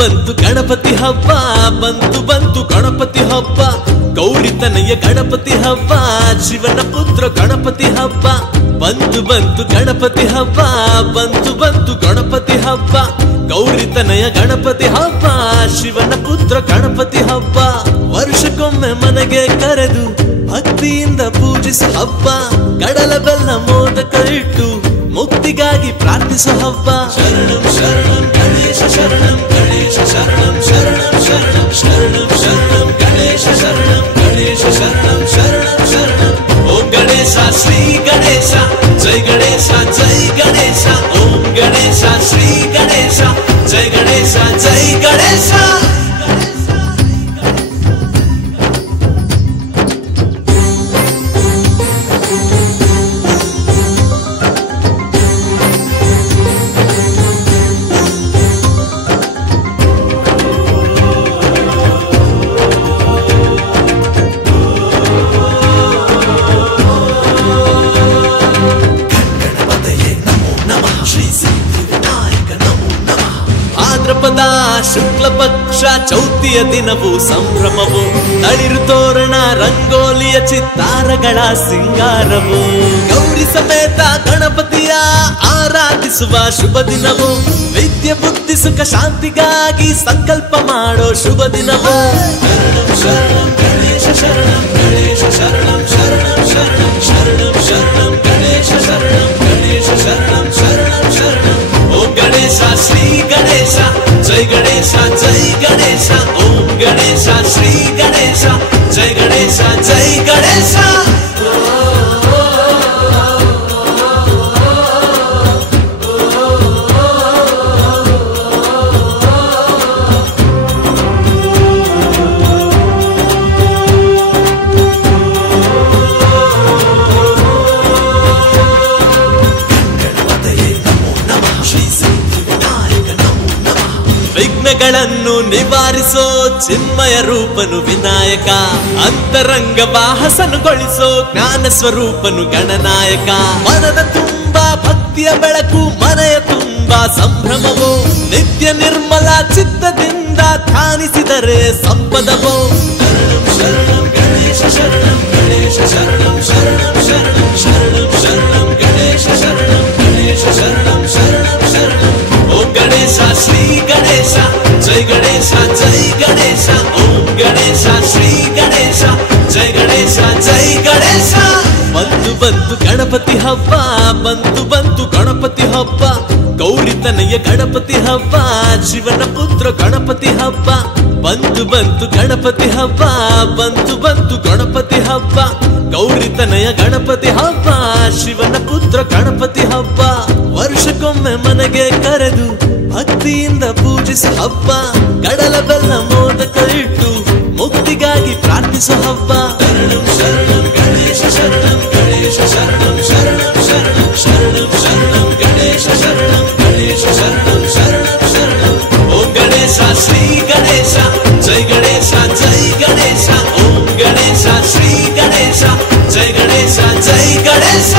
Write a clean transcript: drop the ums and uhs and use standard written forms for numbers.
ಬಂತು ಗಣಪತಿ ಹಬ್ಬ, ಬಂತು ಬಂತು ಗಣಪತಿ ಹಬ್ಬ, ಗೌರಿ ತನಯ ಗಣಪತಿ ಹಬ್ಬ, ಶಿವನ ಪುತ್ರ ಗಣಪತಿ ಹಬ್ಬ. ಬಂತು ಬಂತು ಗಣಪತಿ ಹಬ್ಬ, ಬಂತು ಬಂತು ಗಣಪತಿ ಹಬ್ಬ, ಗೌರಿ ತನಯ ಗಣಪತಿ ಹಬ್ಬ, ಶಿವನ ಪುತ್ರ ಗಣಪತಿ ಹಬ್ಬ. ವರ್ಷಕ್ಕೊಮ್ಮೆ ಮನೆಗೆ ಕರೆದು ಭಕ್ತಿಯಿಂದ ಪೂಜಿಸ ಹಬ್ಬ, ಕಡಲ ಬೆಲ್ಲ ಮೋದಕ ಇಟ್ಟು ಮುಕ್ತಿಗಾಗಿ ಪ್ರಾರ್ಥಿಸೋ ಹಬ್ಬ. ಶರಣಂ ಶರಣಂ ಗಣೇಶ ಶರಣಂ ಗಣೇಶ ಶರಣಂ ಶರಣಂ ಶರಣಂ ಶರಣಂ ಶರಣಂ ಗಣೇಶ ಶರಣಂ ಗಣೇಶ ಶರಣಂ ಶರಣಂ ಶರಣಂ. ಓಂ ಗಣೇಶ ಶ್ರೀ ಗಣೇಶ ಜೈ ಗಣೇಶ ಜೈ ಗಣೇಶ. ಓಂ ಗಣೇಶ ಶ್ರೀ ಗಣೇಶ ಜೈ ಗಣೇಶ ಜೈ ಗಣೇಶ. ಭಾದ್ರಪದ ಶುಕ್ಲ ಪಕ್ಷ ಚೌತಿಯ ದಿನವು ಸಂಭ್ರಮವು, ತಳಿರು ತೋರಣ ರಂಗೋಲಿಯ ಚಿತ್ತಾರಗಳ ಸಿಂಗಾರವು, ಗೌರಿ ಸಮೇತ ಗಣಪತಿಯ ಆರಾಧಿಸುವ ಶುಭ ದಿನವು, ವಿದ್ಯೆ ಬುದ್ಧಿ ಸುಖ ಶಾಂತಿಗಾಗಿ ಸಂಕಲ್ಪ ಮಾಡೋ ಶುಭ ದಿನವು. ಶರಣಂ ಶರಣಂ ಗಣೇಶ ಶರಣಂ ಗಣೇಶ ಶರಣಂ ಶರಣಂ ಶರಣಂ ಶರಣಂ ಶರಣಂ ಗಣೇಶ ಶರಣಂ ಗಣೇಶ ಶರಣಂ ಶರಣಂ ಶರಣಂ. ಓಂ ಗಣೇಶ ಶ್ರೀ ಗಣೇಶ ಜೈ ಗಣೇಶ ಜೈ ಗಣೇಶ. ಓಂ ಗಣೇಶ ಶ್ರೀ ಗಣೇಶ ಜೈ ಗಣೇಶ ಜೈ ಗಣೇಶ. ವಿಘ್ನಗಳನ್ನು ನಿವಾರಿಸೋ ಚಿನ್ಮಯ ರೂಪನು ವಿನಾಯಕ, ಅಂತರಂಗ ಬಾಹಸನುಗೊಳಿಸೋ ಜ್ಞಾನ ಸ್ವರೂಪನು ಗಣನಾಯಕ. ಮನದ ತುಂಬಾ ಭಕ್ತಿಯ ಬೆಳಕು, ಮನೆಯ ತುಂಬಾ ಸಂಭ್ರಮವು, ನಿತ್ಯ ನಿರ್ಮಲ ಚಿತ್ತದಿಂದ ಧ್ಯಾನಿಸಿದರೆ ಸಂಪದವು. ಶರಣಂ ಶರಣಂ ಗಣೇಶ ಶರಣಂ ಗಣೇಶ ಶರಣಂ ಶರಣಂ ಶರಣಂ ಶರಣಂ ಶರಣಂ ಗಣೇಶ ಶರಣಂ ಗಣೇಶ ಶರಣಂ ಶರಣಂ ಶರಣಂ. ಓಂ ಗಣೇಶ ಶ್ರೀ ಗಣೇಶ ಜೈ ಗಣೇಶ ಜೈ ಗಣೇಶ. ಓಂ ಗಣೇಶ ಶ್ರೀ ಗಣೇಶ ಜೈ ಗಣೇಶ ಜೈ ಗಣೇಶ. ಬಂತು ಬಂತು ಗಣಪತಿ ಹಬ್ಬ, ಬಂತು ಬಂತು ಗಣಪತಿ ಹಬ್ಬ, ಗೌರಿ ತನಯ ಗಣಪತಿ ಹಬ್ಬ, ಶಿವನ ಪುತ್ರ ಗಣಪತಿ ಹಬ್ಬ. ಬಂತು ಬಂತು ಗಣಪತಿ ಹಬ್ಬ, ಬಂತು ಬಂತು ಗಣಪತಿ ಹಬ್ಬ, ಗೌರಿ ತನಯ ಗಣಪತಿ ಹಬ್ಬ, ಶಿವನ ಪುತ್ರ ಗಣಪತಿ ಹಬ್ಬ. ವರ್ಷಕ್ಕೊಮ್ಮೆ ಮನೆಗೆ ಕರೆದು ಭಕ್ತಿಯಿಂದ ಪೂಜಿಸ ಹಬ್ಬ, ಕಡಲ ಬೆಲ್ಲ ಮೋದಕ ಇಟ್ಟು ಮುಕ್ತಿಗಾಗಿ ಪ್ರಾರ್ಥಿಸೋ ಹಬ್ಬ. ಶರಣಂ ಶರಣಂ ಗಣೇಶ ಶರಣಂ ಗಣೇಶ ಶರಣಂ ಶರಣಂ ಶರಣಂ ಶರಣಂ ಶರಣಂ ಗಣೇಶ ಶರಣಂ ಗಣೇಶ ಶರಣಂ ಶರಣಂ ಶರಣಂ. ಓಂ ಗಣೇಶ ಶ್ರೀ ಗಣೇಶ ಜೈ ಗಣೇಶ ಜೈ ಗಣೇಶ. ಓಂ ಗಣೇಶ ಶ್ರೀ ಗಣೇಶ ಜೈ ಗಣೇಶ ಜೈ ಗಣೇಶ.